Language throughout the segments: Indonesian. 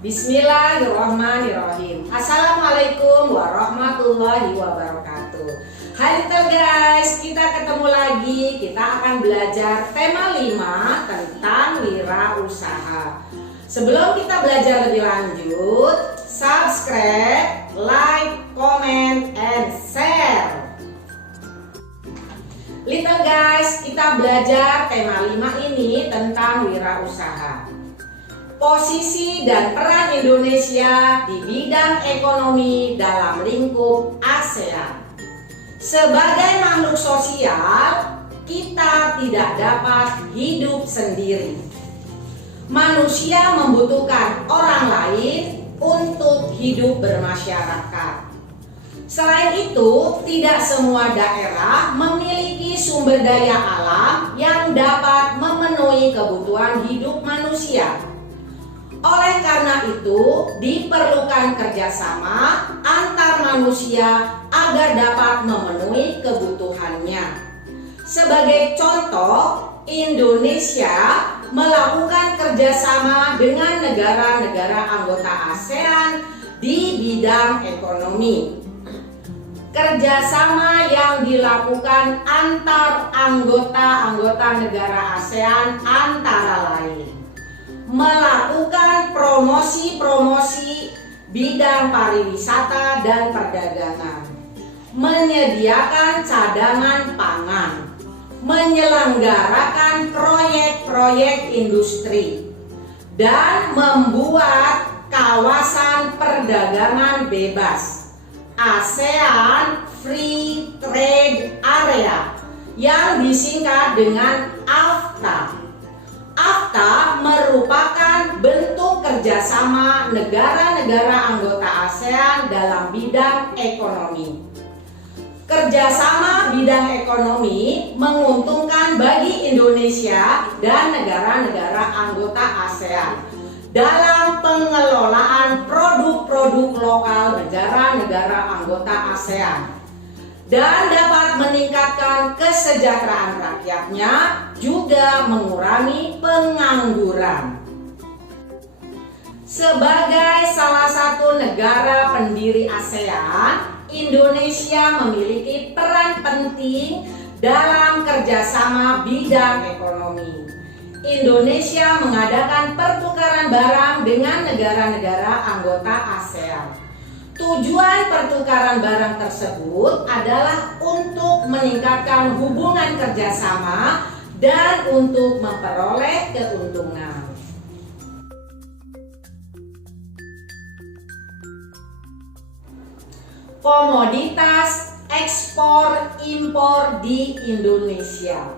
Bismillahirrahmanirrahim. Assalamualaikum warahmatullahi wabarakatuh. Hai guys, kita ketemu lagi. Kita akan belajar tema 5 tentang wirausaha. Sebelum kita belajar lebih lanjut, subscribe, like, comment, and share. Little guys, kita belajar tema 5 ini tentang wirausaha. Posisi dan peran Indonesia di bidang ekonomi dalam lingkup ASEAN. Sebagai makhluk sosial, kita tidak dapat hidup sendiri. Manusia membutuhkan orang lain untuk hidup bermasyarakat. Selain itu, tidak semua daerah memiliki sumber daya alam yang dapat memenuhi kebutuhan hidup manusia. Oleh karena itu, diperlukan kerjasama antar manusia agar dapat memenuhi kebutuhannya. Sebagai contoh, Indonesia melakukan kerjasama dengan negara-negara anggota ASEAN di bidang ekonomi. Kerjasama yang dilakukan antar anggota negara ASEAN antara lain melakukan promosi bidang pariwisata dan perdagangan, menyediakan cadangan pangan, menyelenggarakan proyek-proyek industri, dan membuat kawasan perdagangan bebas ASEAN Free Trade Area yang disingkat dengan AFTA. AFTA merupakan bentuk kerjasama negara-negara anggota ASEAN dalam bidang ekonomi. Kerjasama bidang ekonomi menguntungkan bagi Indonesia dan negara-negara anggota ASEAN dalam pengelolaan produk-produk lokal negara-negara anggota ASEAN dan dapat meningkatkan kesejahteraan rakyatnya, juga mengurangi pengangguran. Sebagai salah satu negara pendiri ASEAN, Indonesia memiliki peran penting dalam kerjasama bidang ekonomi. Indonesia mengadakan pertukaran barang dengan negara-negara anggota ASEAN. Tujuan pertukaran barang tersebut adalah untuk meningkatkan hubungan kerjasama dan untuk memperoleh keuntungan. Komoditas ekspor impor di Indonesia.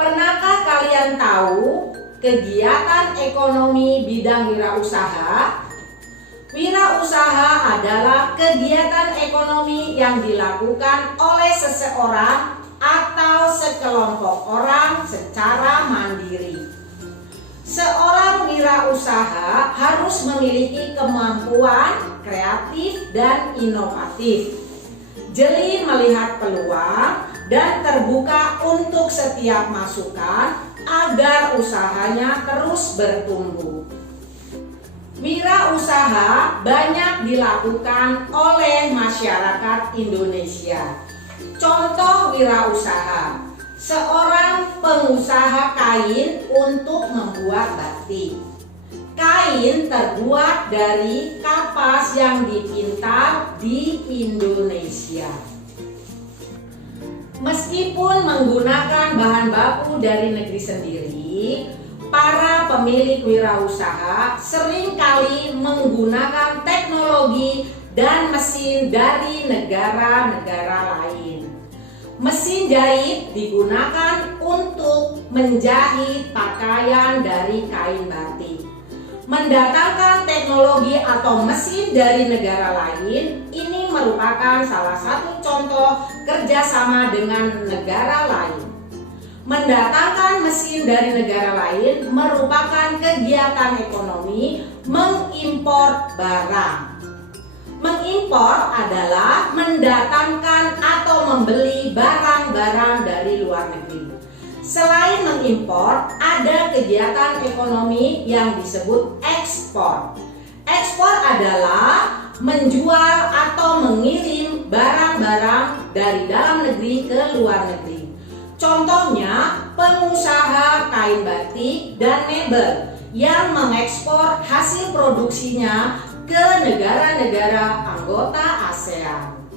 Pernahkah kalian tahu kegiatan ekonomi bidang wirausaha? Wirausaha adalah kegiatan ekonomi yang dilakukan oleh seseorang atau sekelompok orang secara mandiri. Seorang wirausaha harus memiliki kemampuan kreatif dan inovatif, jeli melihat peluang, dan terbuka untuk setiap masukan agar usahanya terus bertumbuh. Wirausaha banyak dilakukan oleh masyarakat Indonesia. Contoh wirausaha: seorang pengusaha kain untuk membuat batik. Kain terbuat dari kapas yang dipintal di Indonesia. Meskipun menggunakan bahan baku dari negeri sendiri, para pemilik wirausaha seringkali menggunakan teknologi dan mesin dari negara-negara lain. Mesin jahit digunakan untuk menjahit pakaian dari kain batik. Mendatangkan teknologi atau mesin dari negara lain ini merupakan salah satu contoh kerjasama dengan negara lain. Mendatangkan mesin dari negara lain merupakan kegiatan ekonomi mengimpor barang. Mengimpor adalah mendatangkan atau membeli barang-barang dari luar negeri. Selain mengimpor, ada kegiatan ekonomi yang disebut ekspor. Ekspor adalah menjual atau mengirim barang-barang dari dalam negeri ke luar negeri. Contohnya, pengusaha kain batik dan mebel yang mengekspor hasil produksinya ke negara-negara anggota ASEAN.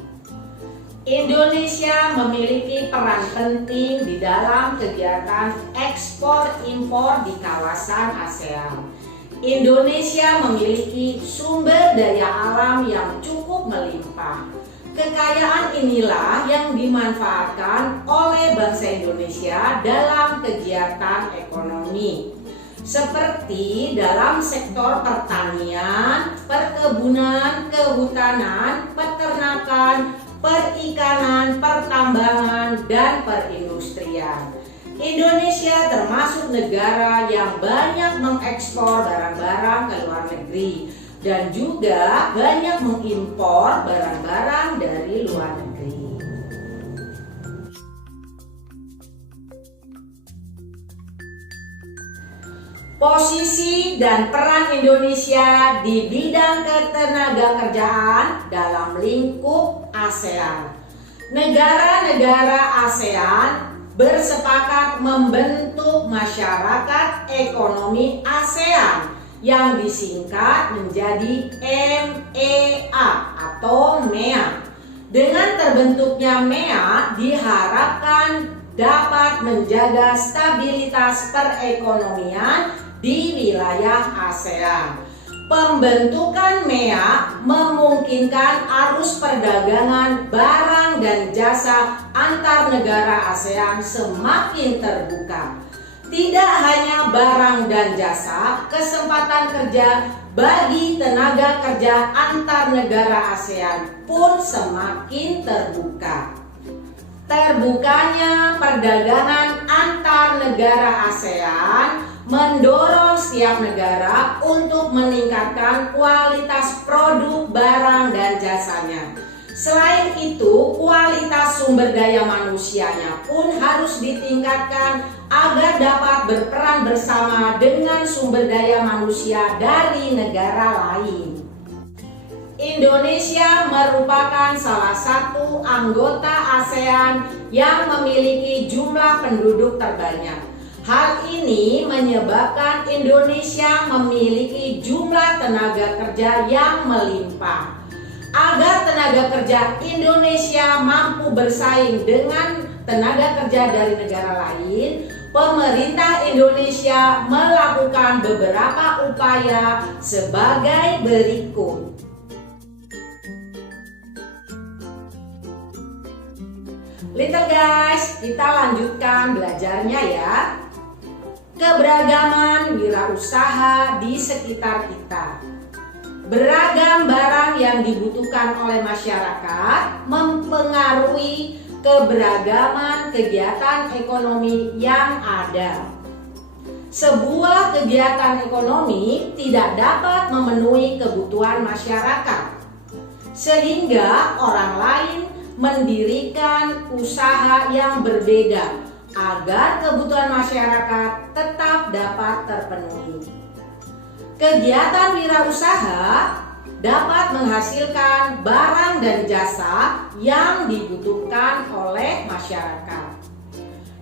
Indonesia memiliki peran penting di dalam kegiatan ekspor impor di kawasan ASEAN. Indonesia memiliki sumber daya alam yang cukup melimpah. Kekayaan inilah yang dimanfaatkan oleh bangsa Indonesia dalam kegiatan ekonomi, seperti dalam sektor pertanian, perkebunan, kehutanan, peternakan, perikanan, pertambangan, dan perindustrian. Indonesia termasuk negara yang banyak mengekspor barang-barang ke luar negeri dan juga banyak mengimpor barang-barang dari luar negeri. Posisi dan peran Indonesia di bidang ketenagakerjaan dalam lingkup ASEAN. Negara-negara ASEAN bersepakat membentuk masyarakat ekonomi ASEAN yang disingkat menjadi MEA atau MEA. Dengan terbentuknya MEA diharapkan dapat menjaga stabilitas perekonomian di wilayah ASEAN. Pembentukan MEA memungkinkan arus perdagangan barang dan jasa antar negara ASEAN semakin terbuka. Tidak hanya barang dan jasa, kesempatan kerja bagi tenaga kerja antar negara ASEAN pun semakin terbuka. Terbukanya perdagangan antar negara ASEAN mendorong setiap negara untuk meningkatkan kualitas produk, barang, dan jasanya. Selain itu, kualitas sumber daya manusianya pun harus ditingkatkan agar dapat berperan bersama dengan sumber daya manusia dari negara lain. Indonesia merupakan salah satu anggota ASEAN yang memiliki jumlah penduduk terbanyak. Hal ini menyebabkan Indonesia memiliki jumlah tenaga kerja yang melimpah. Agar tenaga kerja Indonesia mampu bersaing dengan tenaga kerja dari negara lain, pemerintah Indonesia melakukan beberapa upaya sebagai berikut. Little guys, kita lanjutkan belajarnya ya. Keberagaman wirausaha di sekitar kita. Beragam barang yang dibutuhkan oleh masyarakat mempengaruhi keberagaman kegiatan ekonomi yang ada. Sebuah kegiatan ekonomi tidak dapat memenuhi kebutuhan masyarakat, sehingga orang lain mendirikan usaha yang berbeda agar kebutuhan masyarakat tetap dapat terpenuhi. Kegiatan wirausaha dapat menghasilkan barang dan jasa yang dibutuhkan oleh masyarakat.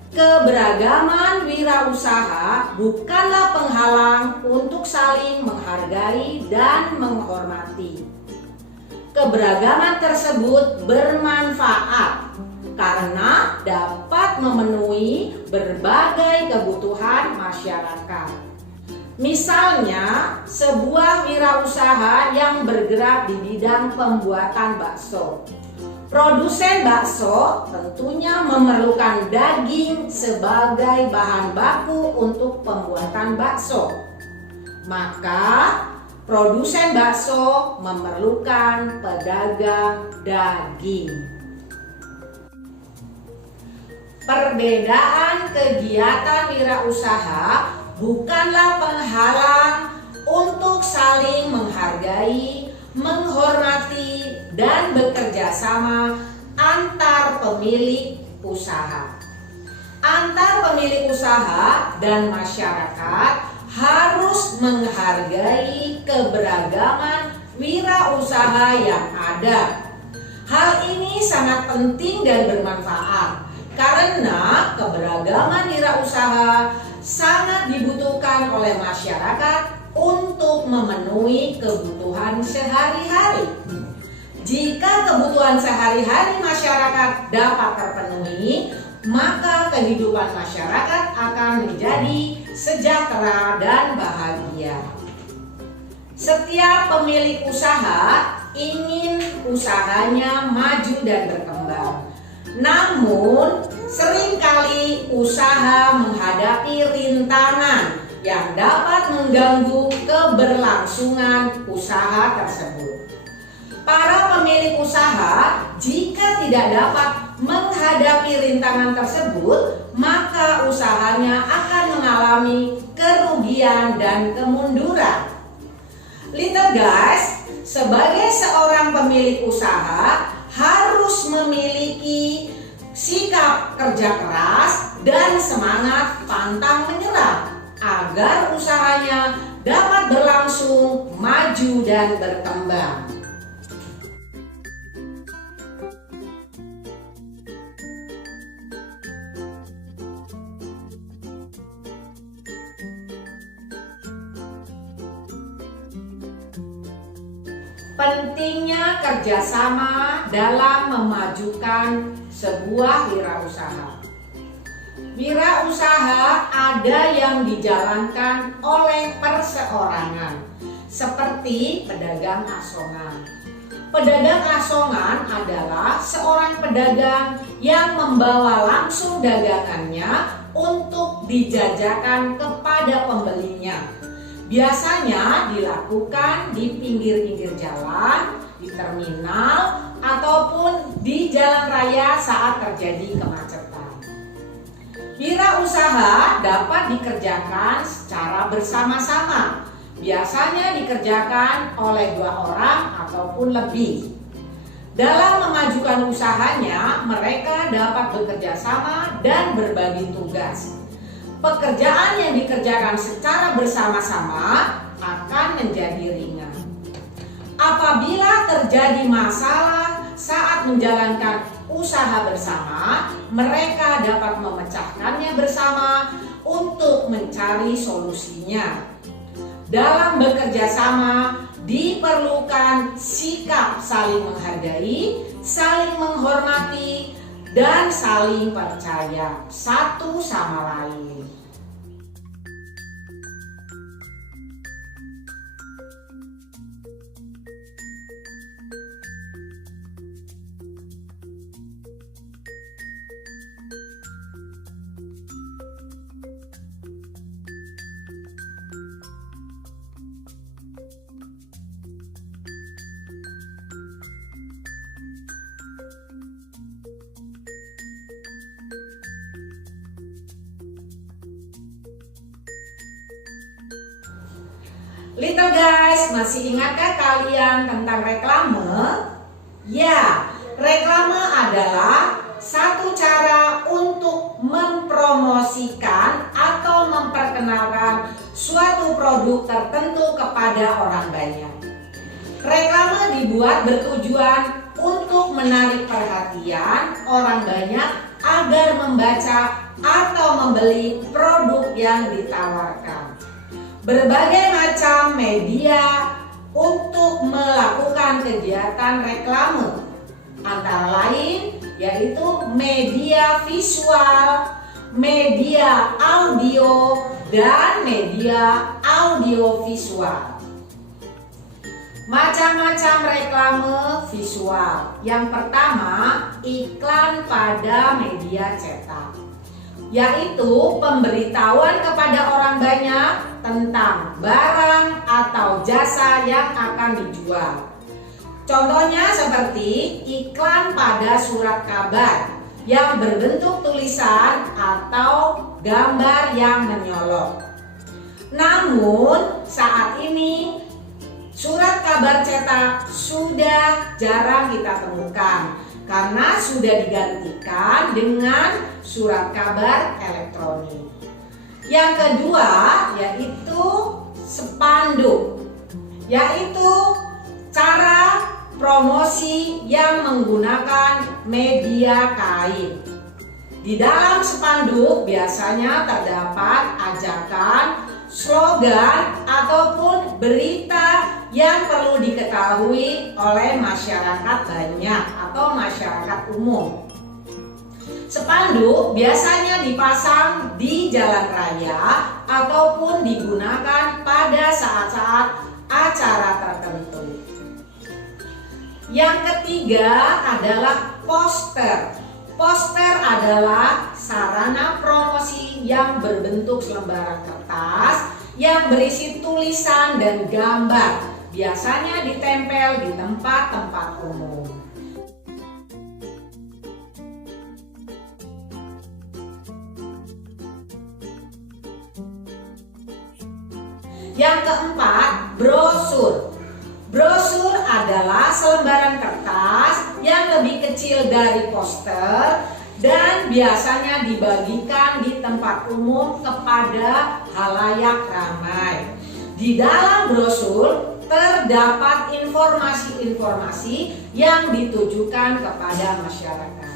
Keberagaman wirausaha bukanlah penghalang untuk saling menghargai dan menghormati. Keberagaman tersebut bermanfaat karena dapat memenuhi berbagai kebutuhan masyarakat. Misalnya, sebuah wirausaha yang bergerak di bidang pembuatan bakso. Produsen bakso tentunya memerlukan daging sebagai bahan baku untuk pembuatan bakso. Maka, produsen bakso memerlukan pedagang daging. Perbedaan kegiatan wirausaha bukanlah penghalang untuk saling menghargai, menghormati, dan bekerja sama antar pemilik usaha. Antar pemilik usaha dan masyarakat harus menghargai keberagaman wirausaha yang ada. Hal ini sangat penting dan bermanfaat karena keberagaman wirausaha sangat dibutuhkan oleh masyarakat untuk memenuhi kebutuhan sehari-hari. Jika kebutuhan sehari-hari masyarakat dapat terpenuhi, maka kehidupan masyarakat akan menjadi sejahtera dan bahagia. Setiap pemilik usaha ingin usahanya maju dan berkembang. Namun, seringkali usaha menghadapi rintangan yang dapat mengganggu keberlangsungan usaha tersebut. Para pemilik usaha jika tidak dapat menghadapi rintangan tersebut, maka usahanya akan mengalami kerugian dan kemunduran. Little guys, sebagai seorang pemilik usaha harus memiliki sikap kerja keras dan semangat pantang menyerah agar usahanya dapat berlangsung, maju dan berkembang. Pentingnya kerjasama dalam memajukan sebuah wirausaha. Wirausaha ada yang dijalankan oleh perseorangan, seperti pedagang asongan. Pedagang asongan adalah seorang pedagang yang membawa langsung dagangannya untuk dijajakan kepada pembelinya. Biasanya dilakukan di pinggir-pinggir jalan, di terminal, ataupun di jalan raya saat terjadi kemacetan. Wirausaha dapat dikerjakan secara bersama-sama. Biasanya dikerjakan oleh 2 orang ataupun lebih. Dalam memajukan usahanya, mereka dapat bekerja sama dan berbagi tugas. Pekerjaan yang dikerjakan secara bersama-sama akan menjadi ringan. Apabila terjadi masalah saat menjalankan usaha bersama, mereka dapat memecahkannya bersama untuk mencari solusinya. Dalam bekerja sama diperlukan sikap saling menghargai, saling menghormati, dan saling percaya satu sama lain. Little guys, masih ingatkah kalian tentang reklame? Ya, reklame adalah satu cara untuk mempromosikan atau memperkenalkan suatu produk tertentu kepada orang banyak. Reklame dibuat bertujuan untuk menarik perhatian orang banyak agar membaca atau membeli produk yang ditawarkan. Berbagai macam media untuk melakukan kegiatan reklame, antara lain yaitu media visual, media audio, dan media audiovisual. Macam-macam reklame visual. Yang pertama, iklan pada media cetak, yaitu pemberitahuan kepada orang banyak tentang barang atau jasa yang akan dijual. Contohnya seperti iklan pada surat kabar yang berbentuk tulisan atau gambar yang menyolok. Namun saat ini surat kabar cetak sudah jarang kita temukan karena sudah digantikan dengan surat kabar elektronik. Yang kedua yaitu spanduk, yaitu promosi yang menggunakan media kain. Di dalam spanduk biasanya terdapat ajakan, slogan, ataupun berita yang perlu diketahui oleh masyarakat banyak atau masyarakat umum. Spanduk biasanya dipasang di jalan raya ataupun digunakan pada saat-saat acara tertentu. Yang ketiga adalah poster. Poster adalah sarana promosi yang berbentuk selembaran kertas yang berisi tulisan dan gambar, biasanya ditempel di tempat-tempat umum. Yang keempat, brosur. Brosur adalah selembaran kertas yang lebih kecil dari poster dan biasanya dibagikan di tempat umum kepada halayak ramai. Di dalam brosur terdapat informasi-informasi yang ditujukan kepada masyarakat.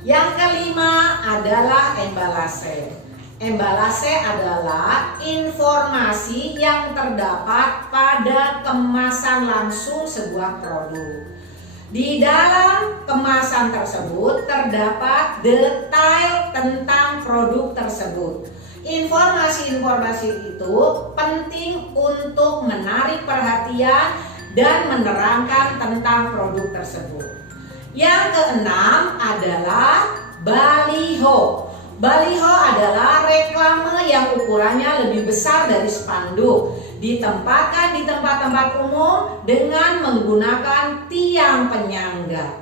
Yang kelima adalah embalase. Embalase adalah informasi yang terdapat pada kemasan langsung sebuah produk. Di dalam kemasan tersebut terdapat detail tentang produk tersebut. Informasi-informasi itu penting untuk menarik perhatian dan menerangkan tentang produk tersebut. Yang keenam adalah baliho. Baliho adalah reklame yang ukurannya lebih besar dari spanduk, ditempatkan di tempat-tempat umum dengan menggunakan tiang penyangga.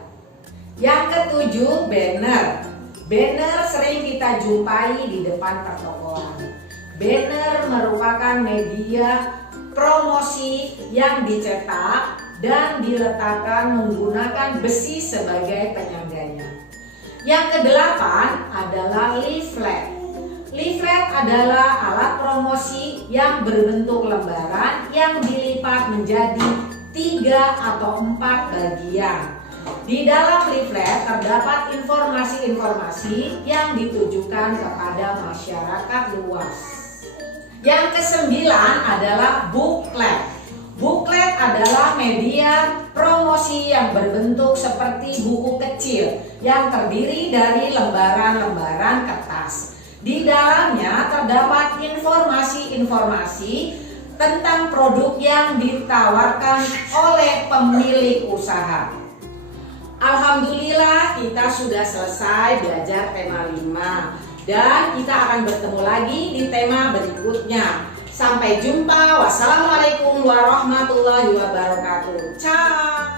Yang ketujuh, banner. Banner sering kita jumpai di depan pertokoan. Banner merupakan media promosi yang dicetak dan diletakkan menggunakan besi sebagai penyangganya. Yang kedelapan adalah leaflet. Leaflet adalah alat promosi yang berbentuk lembaran yang dilipat menjadi 3 atau 4 bagian. Di dalam leaflet terdapat informasi-informasi yang ditujukan kepada masyarakat luas. Yang kesembilan adalah booklet. Booklet adalah media promosi yang berbentuk seperti buku kecil yang terdiri dari lembaran-lembaran kertas. Di dalamnya terdapat informasi-informasi tentang produk yang ditawarkan oleh pemilik usaha. Alhamdulillah kita sudah selesai belajar tema 5 dan kita akan bertemu lagi di tema berikutnya. Sampai jumpa. Wassalamualaikum warahmatullahi wabarakatuh. Ciao.